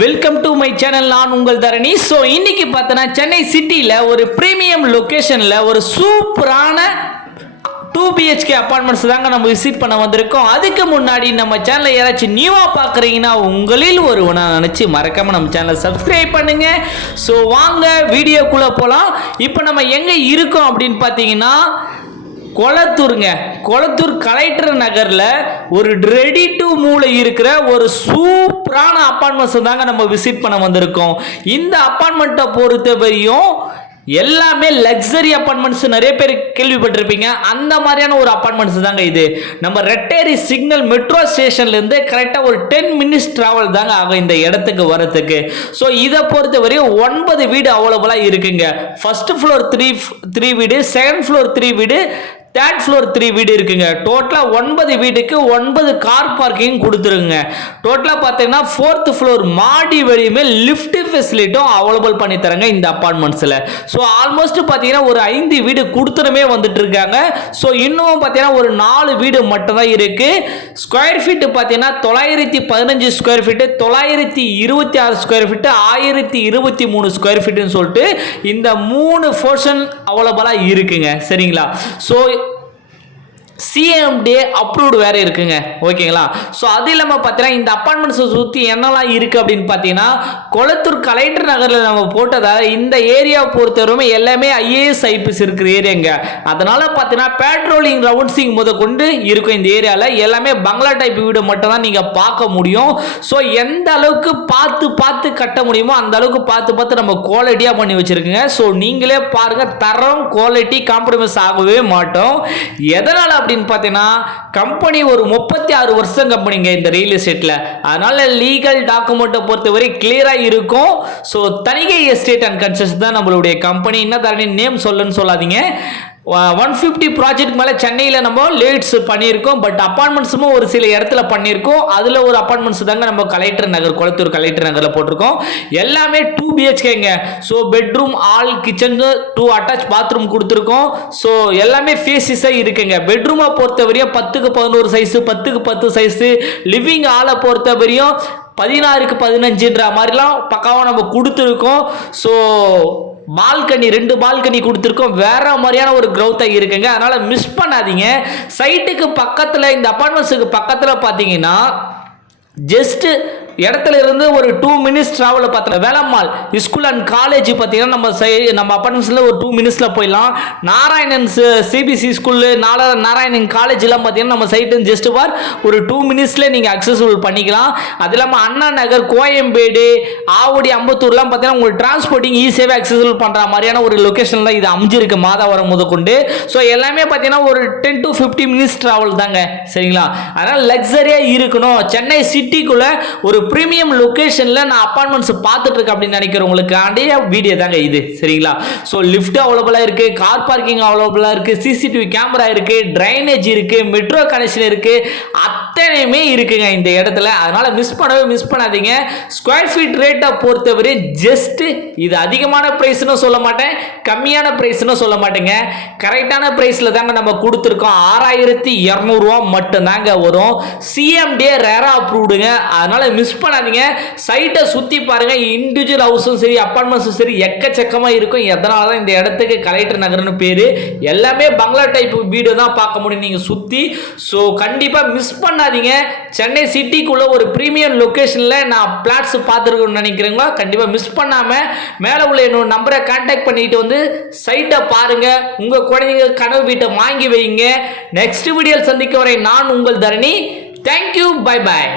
Welcome to my channel. நான் உங்கள் தரணி. So இன்னைக்கு பார்த்தோன்னா சென்னை சிட்டியில் ஒரு ப்ரீமியம் லொக்கேஷனில் ஒரு சூப்பரான 2 BHK அப்பார்ட்மெண்ட்ஸ் தாங்க நம்ம விசிட் பண்ண வந்திருக்கோம். அதுக்கு முன்னாடி நம்ம சேனலை யாராச்சும் நியூவாக பார்க்குறீங்கன்னா உங்களில் ஒருவனா நினச்சி மறக்காமல் நம்ம சேனலை சப்ஸ்கிரைப் பண்ணுங்க. ஸோ வாங்க வீடியோக்குள்ளே போகலாம். இப்போ நம்ம எங்கே இருக்கோம் அப்படின்னு பார்த்தீங்கன்னா கொளத்தூர் கலெக்டர் நகரில் ஒரு ரெடி டு மூவ்ல இருக்கிற ஒரு சூப்பரான அப்பார்ட்மெண்ட்ஸ் தாங்க நம்ம விசிட் பண்ண வந்திருக்கோம். இந்த அப்பார்ட்மெண்ட்டை பொறுத்தவரையும் எல்லாமே லக்ஸரி அப்பார்ட்மெண்ட்ஸ் நிறைய பேர் கேள்விப்பட்டிருப்பீங்க. அந்த மாதிரியான ஒரு அப்பார்ட்மெண்ட்ஸ் தாங்க இது. நம்ம ரெட்டேரி சிக்னல் மெட்ரோ ஸ்டேஷன்லேருந்து கரெக்டாக ஒரு 10 minutes டிராவல் தாங்க ஆகும் இந்த இடத்துக்கு வரத்துக்கு. ஸோ இதை பொறுத்தவரையும் 9 வீடு அவைலபிளாக இருக்குங்க. ஃபர்ஸ்ட் ஃப்ளோர் 3 வீடு, செகண்ட் ஃப்ளோர் 3 வீடு, தேர்ட் ஃப்ளோர் 3 வீடு இருக்குங்க. டோட்டலாக 9 வீட்டுக்கு 9 கார் பார்க்கிங் கொடுத்துருங்க. டோட்டலாக பார்த்தீங்கன்னா 4th ஃப்ளோர் மாடி வழியுமே லிஃப்ட் ஃபெசிலிட்டியும் அவைலபிள் பண்ணி தராங்க இந்த அப்பார்ட்மெண்ட்ஸில். ஸோ ஆல்மோஸ்ட் பார்த்தீங்கன்னா ஒரு 5 வீடு கொடுத்துருமே வந்துட்டு இருக்காங்க. ஸோ இன்னும் பார்த்தீங்கன்னா ஒரு 4 வீடு மட்டும்தான் இருக்கு. ஸ்கொயர் ஃபீட்டு பார்த்தீங்கன்னா 915 square feet, 926 square feet, 1023 square ஃபீட்டுன்னு சொல்லிட்டு இந்த 3 போர்ஷன் அவைலபிளாக இருக்குங்க. சரிங்களா? ஸோ CMD அப்ரூவ்டு வேற இருக்குங்க. ஓகேங்களா? ஸோ அது இல்லாமல் பார்த்தீங்கன்னா இந்த அப்பார்ட்மெண்ட்ஸை சுற்றி என்னெல்லாம் இருக்குது அப்படின்னு பார்த்தீங்கன்னா கொளத்தூர் கலெக்டர் நகரில் நம்ம போட்டதால் இந்த ஏரியா பொறுத்தவரைமே எல்லாமே IAS IPS இருக்கிற ஏரியாங்க. அதனால் பார்த்தீங்கன்னா பேட்ரோலிங் ரவுண்ட்ஸிங் முத கொண்டு இருக்கும் இந்த ஏரியாவில். எல்லாமே பங்களா டைப் வீடு மட்டும் தான் நீங்கள் பார்க்க முடியும். ஸோ எந்த அளவுக்கு பார்த்து கட்ட முடியுமோ அந்த அளவுக்கு பார்த்து நம்ம குவாலிட்டியாக பண்ணி வச்சுருக்குங்க. ஸோ நீங்களே பாருங்கள், தரம் குவாலிட்டி காம்ப்ரமைஸ் ஆகவே மாட்டோம். எதனால் அப்படின்னு பார்த்தீங்கன்னா கம்பெனி ஒரு 36 வருஷம் கம்பெனிங்க இந்த ரியல் எஸ்டேட்ல. அதனால லீகல் டாக்குமெண்ட்டை பொறுத்தவரை கிளியரா இருக்கும். So Thanigai estate and construction தான் நம்மளுடைய கம்பெனி. என்ன தரணி நேம் சொல்லுன்னு சொல்லாதீங்க. 150 ப்ராஜெக்ட் மேலே சென்னையில் நம்ம லேட்ஸ் பண்ணியிருக்கோம். பட் அப்பார்ட்மெண்ட்ஸும் ஒரு சில இடத்துல பண்ணியிருக்கோம். அதில் ஒரு அப்பார்ட்மெண்ட்ஸ் தாங்க நம்ம கொளத்தூர் கலெக்டர் நகரில் போட்டிருக்கோம். எல்லாமே 2 BHKங்க. So bedroom, hall, kitchen, 2 attach bathroom கொடுத்துருக்கோம். ஸோ எல்லாமே ஃபேஸஸாக இருக்குங்க. பெட்ரூமை பொறுத்தவரையும் 10க்கு 11 சைஸு, 10க்கு 10 சைஸு, லிவிங் ஆலை பொறுத்தவரையும் 16க்கு 15ன்ற மாதிரிலாம் பக்காவாக நம்ம கொடுத்துருக்கோம். ஸோ பால்கனி 2 பால்கனி கொடுத்துருக்கோம். வேற மாதிரியான ஒரு growth இருக்குங்க. அதனால மிஸ் பண்ணாதீங்க. சைட்டுக்கு பக்கத்தில் இந்த அப்பார்ட்மெண்ட்ஸுக்கு பக்கத்தில் பார்த்தீங்கன்னா ஜஸ்ட் இடத்துல இருந்து ஒரு 2 minutes டிராவல் பார்த்தா வேலம்மாள் ஸ்கூல் அண்ட் காலேஜ் பார்த்தீங்கன்னா நம்ம அப்பார்ட்மெண்ட்ஸில் ஒரு 2 minutesல போயிடலாம். நாராயணன் CBC ஸ்கூலு, நாராயணன் காலேஜ்லாம் பார்த்தீங்கன்னா நம்ம சைட்டு ஜஸ்ட் பார் ஒரு 2 minutesல நீங்கள் அக்சஸபிள் பண்ணிக்கலாம். அது இல்லாமல் அண்ணா நகர், கோயம்பேடு, ஆவடி, அம்பத்தூர்லாம் பார்த்தீங்கன்னா உங்களுக்கு டிரான்ஸ்போர்ட்டிங் ஈஸியாகவே அக்சஸபிள் பண்ணுற மாதிரியான ஒரு லொக்கேஷன் தான் இது அமைஞ்சிருக்கு மாதாவரம் முதற்கொண்டு. ஸோ எல்லாமே பார்த்தீங்கன்னா ஒரு 10 to 15 minutes டிராவல் தாங்க. சரிங்களா? அதனால் லக்ஸரியாக இருக்கணும். சென்னை சிட்டிக்குள்ளே ஒரு பிரீமியம் லொகேஷன்ல நான் அப்பார்ட்மெண்ட்ஸ் பார்த்துட்டு இருக்கேன் அப்படின்னு நினைக்கிறவங்களுக்காண்டிய வீடியோ தாங்க இது. சரிங்களா? ஸோ லிஃப்ட் அவைலபிளாக இருக்கு, கார் பார்க்கிங் அவைலபிளாக இருக்கு, CCTV கேமரா இருக்கு, டிரைனேஜ் இருக்கு, மெட்ரோ கனெக்ஷன் இருக்கு, அத்தனையுமே இருக்குங்க இந்த இடத்துல. அதனால மிஸ் பண்ணாதீங்க. ஸ்கொயர் ஃபீட் ரேட்டை பொறுத்தவரை ஜஸ்ட் இது அதிகமான பிரைஸ்னு சொல்ல மாட்டேன், கம்மியான பிரைஸ்னு சொல்ல மாட்டேங்க. கரெக்டான பிரைஸ்ல தாங்க நம்ம கொடுத்துருக்கோம். 6200 ரூபா மட்டும் தாங்க வரும். CMD ரேரா அப்ரூவ்டுங்க. அதனால மிஸ் பண்ணாதீங்க. சைட்டை சுற்றி பாருங்க. இண்டிவிஜுவல் ஹவுஸும் சரி, அப்பார்ட்மெண்ட்ஸும் சரி எக்கச்சக்கமாக இருக்கும். எதனால தான் இந்த இடத்துக்கு கலெக்டர் நகர்னு பேர். எல்லாமே பங்களா டைப் வீடு தான் பார்க்க முடியும் நீங்கள் சுற்றி. ஸோ கண்டிப்பாக மிஸ் பண்ணாதீங்க. சென்னை சிட்டிக்குள்ள ஒரு பிரீமியம் லொக்கேஷனில் நான் பிளாட்ஸ் பார்த்துருக்கணும்னு நினைக்கிறீங்களா? கண்டிப்பாக மிஸ் பண்ணாமல் மேலே உள்ள என்னோட நம்பரை கான்டாக்ட் பண்ணிட்டு வந்து சைட்டை பாருங்க. உங்கள் குழந்தைங்க கனவு வீட்டை வாங்கி வைங்க. நெக்ஸ்ட் வீடியோவில் சந்திக்க வரை நான் உங்கள் தரணி. தேங்க்யூ. Bye bye.